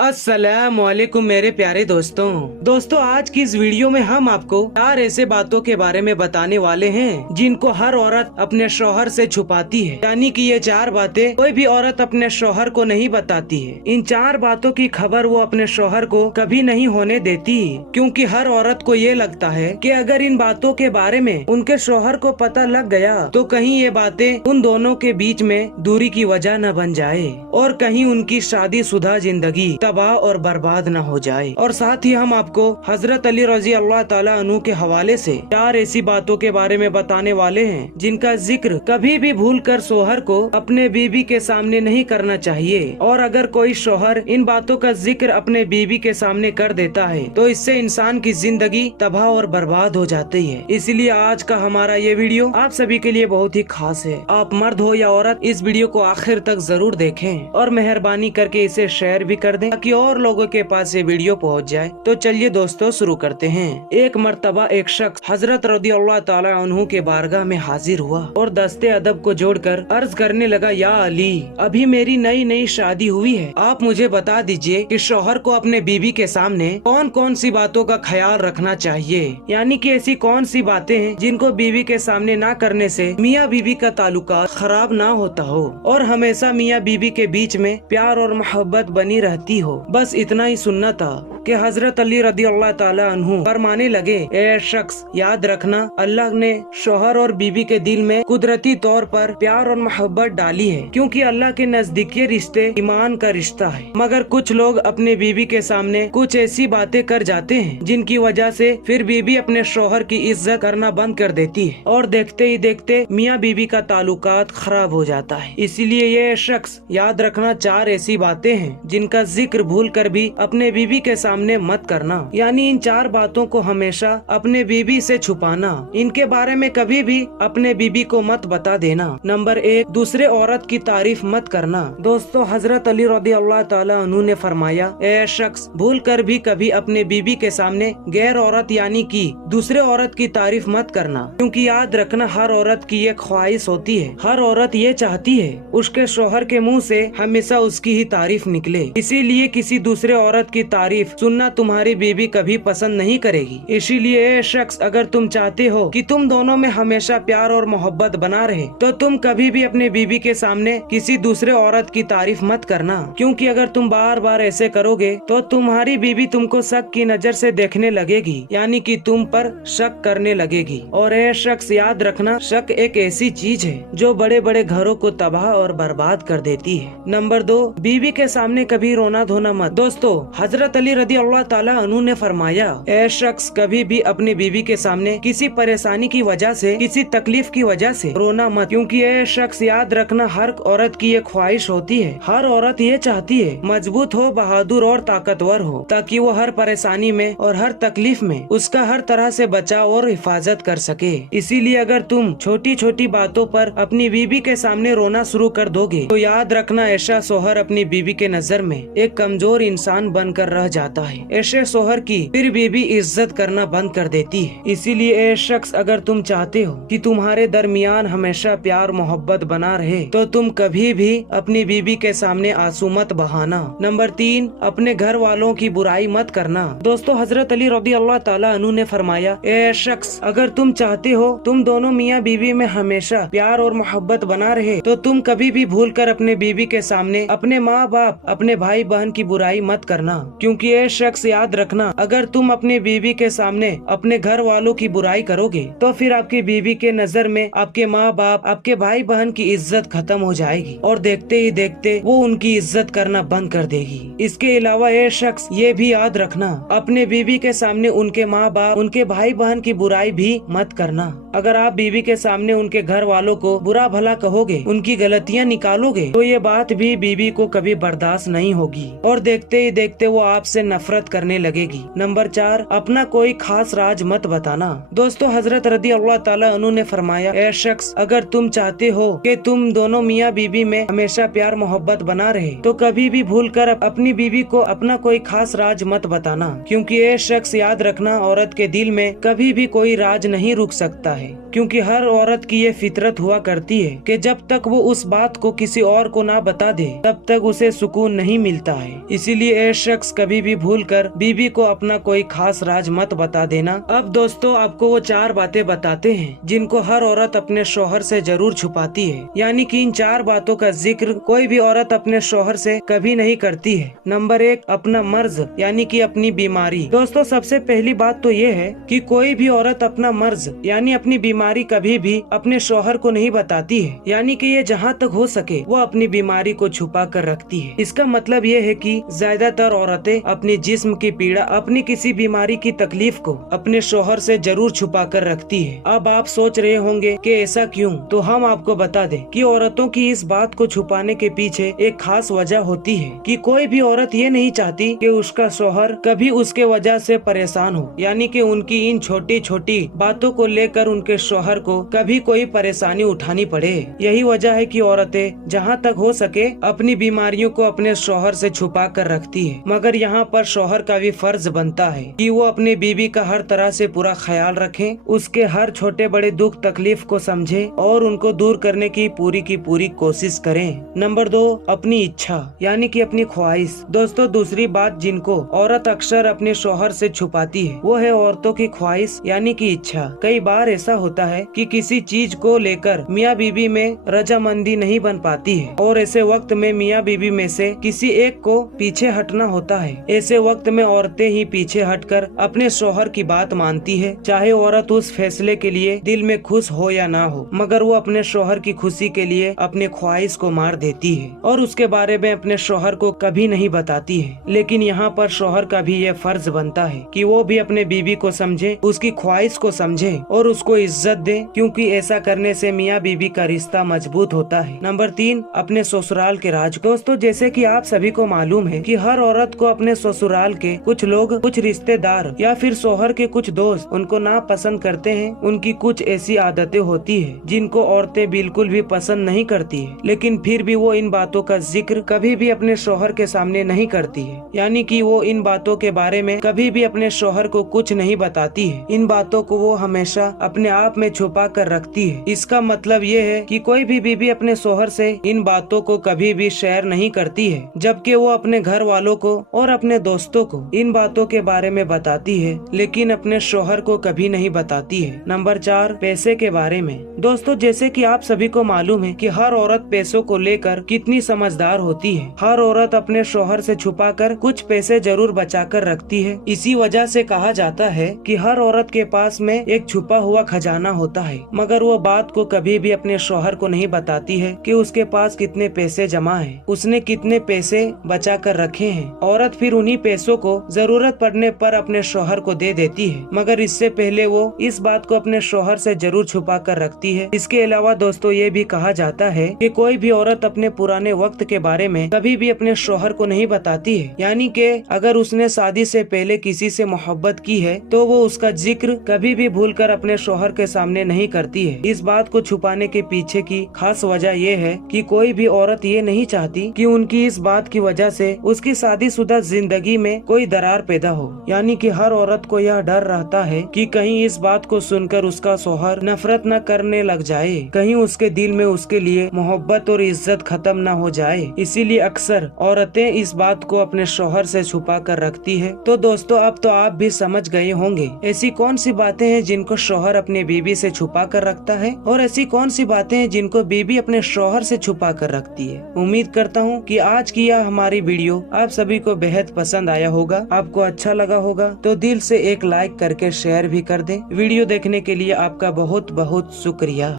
अस्सलामुअलैकुम मेरे प्यारे दोस्तों आज की इस वीडियो में हम आपको 4 ऐसे बातों के बारे में बताने वाले हैं जिनको हर औरत अपने शौहर से छुपाती है। यानी कि ये 4 बातें कोई भी औरत अपने शौहर को नहीं बताती है। इन 4 बातों की खबर वो अपने शौहर को कभी नहीं होने देती, क्योंकि हर औरत को ये लगता है कि अगर इन बातों के बारे में उनके शौहर को पता लग गया तो कहीं ये बातें उन दोनों के बीच में दूरी की वजह न बन जाए और कहीं उनकी शादीशुदा जिंदगी तबाह और बर्बाद न हो जाए। और साथ ही हम आपको हजरत अली रजी अल्लाह ताला अन्हु के हवाले से 4 ऐसी बातों के बारे में बताने वाले हैं जिनका जिक्र कभी भी भूलकर शौहर को अपने बीवी के सामने नहीं करना चाहिए। और अगर कोई शौहर इन बातों का जिक्र अपने बीवी के सामने कर देता है तो इससे इंसान की जिंदगी तबाह और बर्बाद हो जाती है। इसलिए आज का हमारा ये वीडियो आप सभी के लिए बहुत ही खास है। आप मर्द हो या औरत, इस वीडियो को आखिर तक जरूर देखें और मेहरबानी करके इसे शेयर भी कर दें ताकि और लोगों के पास ये वीडियो पहुंच जाए। तो चलिए दोस्तों शुरू करते हैं। एक मर्तबा एक शख्स हजरत रज़ी अल्लाह ताला अन्हु के बारगाह में हाजिर हुआ और दस्ते अदब को जोड़कर अर्ज करने लगा, या अली, अभी मेरी नई नई शादी हुई है, आप मुझे बता दीजिए कि शौहर को अपने बीवी के सामने कौन कौन सी बातों का ख्याल रखना चाहिए। यानी कि ऐसी कौन सी बातें हैं जिनको बीवी के सामने ना करने से मियाँ बीवी का ताल्लुकात खराब ना होता हो और हमेशा मियाँ बीवी के बीच में प्यार और मोहब्बत बनी रहती हो। बस इतना ही सुनना था कि हजरत अली रज़ी अल्लाह ताला अन्हु फरमाने लगे, ए शख्स, याद रखना, अल्लाह ने शौहर और बीवी के दिल में कुदरती तौर पर प्यार और मोहब्बत डाली है, क्योंकि अल्लाह के नजदीक ये रिश्ते ईमान का रिश्ता है। मगर कुछ लोग अपने बीवी के सामने कुछ ऐसी बातें कर जाते हैं जिनकी वजह से फिर बीवी अपने शौहर की इज्जत करना बंद कर देती है और देखते ही देखते मियाँ बीवी का ताल्लुकात खराब हो जाता है। इसीलिए ये शख्स याद रखना, 4 ऐसी बातें हैं जिनका जिक्र भूल कर भी अपने बीवी के सामने मत करना। यानी इन 4 बातों को हमेशा अपने बीवी से छुपाना, इनके बारे में कभी भी अपने बीवी को मत बता देना। नंबर 1, दूसरे औरत की तारीफ मत करना। दोस्तों, हजरत अली रज़ी अल्लाह ताला अन्हु ने फरमाया, ए शख्स, भूल कर भी कभी अपने बीवी के सामने गैर औरत यानी कि दूसरे औरत की तारीफ मत करना, क्योंकि याद रखना, हर औरत की ये ख्वाहिश होती है, हर औरत ये चाहती है उसके शौहर के मुँह से हमेशा उसकी ही तारीफ निकले। इसीलिए किसी दूसरे औरत की तारीफ सुनना तुम्हारी बीवी कभी पसंद नहीं करेगी। इसीलिए ए शख्स, अगर तुम चाहते हो कि तुम दोनों में हमेशा प्यार और मोहब्बत बना रहे तो तुम कभी भी अपने बीवी के सामने किसी दूसरे औरत की तारीफ मत करना, क्योंकि अगर तुम बार बार ऐसे करोगे तो तुम्हारी बीवी तुमको शक की नजर से देखने लगेगी, यानी कि तुम पर शक करने लगेगी। और ए शख्स, याद रखना, शक एक ऐसी चीज है जो बड़े बड़े घरों को तबाह और बर्बाद कर देती है। नंबर 2, बीवी के सामने कभी रोना धोना मत। दोस्तों, हजरत अली रज़ी अल्लाह ताला अन्हु ने फरमाया, ए शख्स, कभी भी अपनी बीवी के सामने किसी परेशानी की वजह से, किसी तकलीफ की वजह से रोना मत, क्योंकि ए शख्स, याद रखना, हर औरत की ये ख्वाहिश होती है, हर औरत ये चाहती है मजबूत हो, बहादुर और ताकतवर हो, ताकि वो हर परेशानी में और हर तकलीफ में उसका हर तरह से बचाव और हिफाजत कर सके। इसीलिए अगर तुम छोटी छोटी बातों पर अपनी बीवी के सामने रोना शुरू कर दोगे तो याद रखना, ऐसा शौहर अपनी बीवी के नजर में एक कमजोर इंसान बनकर रह जाता है। ऐसे शौहर की फिर बीवी इज्जत करना बंद कर देती है। इसीलिए ए शख्स, अगर तुम चाहते हो कि तुम्हारे दरमियान हमेशा प्यार मोहब्बत बना रहे तो तुम कभी भी अपनी बीवी के सामने आंसू मत बहाना। नंबर 3, अपने घर वालों की बुराई मत करना। दोस्तों, हजरत अली रज़ी अल्लाह ताला अन्हु ने फरमाया, ए शख्स, अगर तुम चाहते हो तुम दोनों मियाँ बीवी में हमेशा प्यार और मोहब्बत बना रहे तो तुम कभी भी भूल कर अपने बीवी के सामने अपने माँ बाप, अपने भाई बहन की बुराई मत करना, क्योंकि ये शख्स, याद रखना, अगर तुम अपने बीवी के सामने अपने घर वालों की बुराई करोगे तो फिर आपकी बीवी के नजर में आपके माँ बाप, आपके भाई बहन की इज्जत खत्म हो जाएगी और देखते ही देखते वो उनकी इज्जत करना बंद कर देगी। इसके अलावा ये शख्स, ये भी याद रखना, अपने बीवी के सामने उनके माँ बाप, उनके भाई बहन की बुराई भी मत करना। अगर आप बीवी के सामने उनके घर वालों को बुरा भला कहोगे, उनकी गलतियाँ निकालोगे तो ये बात भी बीवी को कभी बर्दाश्त नहीं होगी और देखते ही देखते वो आपसे नफरत करने लगेगी। नंबर 4, अपना कोई खास राज मत बताना। दोस्तों, हजरत रज़ी अल्लाह ताला अन्हु ने फरमाया, ए शख्स, अगर तुम चाहते हो कि तुम दोनों मियाँ बीवी में हमेशा प्यार मोहब्बत बना रहे तो कभी भी भूल कर अपनी बीवी को अपना कोई खास राज मत बताना, क्योंकि ये शख्स, याद रखना, औरत के दिल में कभी भी कोई राज नहीं रुक सकता है। क्योंकि हर औरत की ये फितरत हुआ करती है कि जब तक वो उस बात को किसी और को ना बता दे तब तक उसे सुकून नहीं मिलता है। इसीलिए ये शख्स कभी भी भूलकर बीबी को अपना कोई खास राज मत बता देना। अब दोस्तों आपको वो 4 बातें बताते हैं जिनको हर औरत अपने शौहर से जरूर छुपाती है, यानी कि इन 4 बातों का जिक्र कोई भी औरत अपने शौहर से कभी नहीं करती है। नंबर 1, अपना मर्ज यानी कि अपनी बीमारी। दोस्तों सबसे पहली बात तो ये है कि कोई भी औरत अपना मर्ज यानी अपनी बीमारी कभी भी अपने शौहर को नहीं बताती है, यानी कि ये जहाँ तक हो सके वो अपनी बीमारी को छुपा कर रखती है। इसका मतलब ये है कि ज्यादातर औरतें अपनी जिस्म की पीड़ा, अपनी किसी बीमारी की तकलीफ को अपने शौहर से जरूर छुपा कर रखती है। अब आप सोच रहे होंगे कि ऐसा क्यों, तो हम आपको बता दें कि औरतों की इस बात को छुपाने के पीछे एक खास वजह होती है कि कोई भी औरत ये नहीं चाहती कि उसका शौहर कभी उसके वजह से परेशान हो, यानी कि उनकी इन छोटी छोटी बातों को लेकर उनके शौहर को कभी कोई परेशानी उठानी पड़े। यही वजह है कि औरतें जहाँ तक हो सके अपनी बीमारियों को अपने शौहर से छुपा कर रखती है। मगर यहाँ पर शौहर का भी फर्ज बनता है कि वो अपनी बीवी का हर तरह से पूरा ख्याल रखें, उसके हर छोटे बड़े दुख तकलीफ को समझे और उनको दूर करने की पूरी कोशिश करें। नंबर 2, अपनी इच्छा यानी कि अपनी ख्वाहिश। दोस्तों दूसरी बात जिनको औरत अक्सर अपने शौहर से छुपाती है वो है औरतों की ख्वाहिश यानी कि इच्छा। कई बार ऐसा होता है कि किसी चीज को लेकर मियाँ बीवी में रजामंदी नहीं बन पाती है और ऐसे वक्त में मियाँ बीवी में से किसी एक को पीछे हटना होता है। ऐसे वक्त में औरतें ही पीछे हटकर अपने शौहर की बात मानती है, चाहे औरत उस फैसले के लिए दिल में खुश हो या ना हो, मगर वो अपने शौहर की खुशी के लिए अपने ख्वाहिश को मार देती है और उसके बारे में अपने शौहर को कभी नहीं बताती है। लेकिन यहाँ पर शौहर का भी ये फर्ज बनता है कि वो भी अपने बीवी को समझे, उसकी ख्वाहिश को समझे और उसको इज्जत दे, क्योंकि ऐसा करने से मियाँ बीवी का रिश्ता मजबूत होता है। नंबर 3, अपने ससुराल के राज। दोस्तों जैसे कि आप सभी को मालूम है कि हर औरत को अपने ससुराल के कुछ लोग, कुछ रिश्तेदार या फिर शौहर के कुछ दोस्त उनको ना पसंद करते हैं। उनकी कुछ ऐसी आदतें होती है जिनको औरतें बिल्कुल भी पसंद नहीं करती है, लेकिन फिर भी वो इन बातों का जिक्र कभी भी अपने शौहर के सामने नहीं करती है, यानी कि वो इन बातों के बारे में कभी भी अपने शौहर को कुछ नहीं बताती है। इन बातों को वो हमेशा अपने आप में छुपा कर रखती है। इसका मतलब ये है कि कोई भी बीवी अपने शौहर से इन बातों को कभी भी शेयर नहीं करती है, जबकि वो अपने घर वालों को और अपने दोस्तों को इन बातों के बारे में बताती है, लेकिन अपने शौहर को कभी नहीं बताती है। नंबर 4, पैसे के बारे में। दोस्तों जैसे कि आप सभी को मालूम है कि हर औरत पैसों को लेकर कितनी समझदार होती है। हर औरत अपने शौहर से छुपाकर कुछ पैसे जरूर बचा कर रखती है। इसी वजह से कहा जाता है कि हर औरत के पास में एक छुपा हुआ खजाना होता है, मगर वो बात को कभी भी अपने शौहर को नहीं बताती है कि उसके पास कितने पैसे जमा है, उसने कितने पैसे बचा कर रखे हैं। औरत फिर उन्हीं पैसों को जरूरत पड़ने पर अपने शौहर को दे देती है, मगर इससे पहले वो इस बात को अपने शौहर से जरूर छुपा कर रखती है। इसके अलावा दोस्तों ये भी कहा जाता है कि कोई भी औरत अपने पुराने वक्त के बारे में कभी भी अपने शौहर को नहीं बताती है, यानी कि अगर उसने शादी से पहले किसी से मोहब्बत की है तो वो उसका जिक्र कभी भी भूलकर अपने शौहर के सामने नहीं करती है। इस बात को छुपाने के पीछे की खास वजह ये है कि कोई भी औरत ये नहीं चाहती कि उनकी इस बात की वजह से उसकी शादीशुदा जिंदगी में कोई दरार पैदा हो, यानी कि हर औरत को यह डर रहता है कि कहीं इस बात को सुनकर उसका शौहर नफरत न करने लग जाए, कहीं उसके दिल में उसके लिए मोहब्बत और इज्जत खत्म न हो जाए। इसीलिए अक्सर औरतें इस बात को अपने शौहर से छुपा कर रखती है। तो दोस्तों अब तो आप भी समझ गए होंगे ऐसी कौन सी बातें हैं जिनको शौहर अपने बीवी से छुपा कर रखता है और ऐसी कौन सी बातें हैं जिनको बीवी अपने शौहर से छुपा कर रखती है। उम्मीद करता हूँ कि आज की यह हमारी वीडियो आप सभी को बेहद पसंद आया होगा, आपको अच्छा लगा होगा तो दिल से एक लाइक करके शेयर भी कर दें। वीडियो देखने के लिए आपका बहुत बहुत शुक्रिया।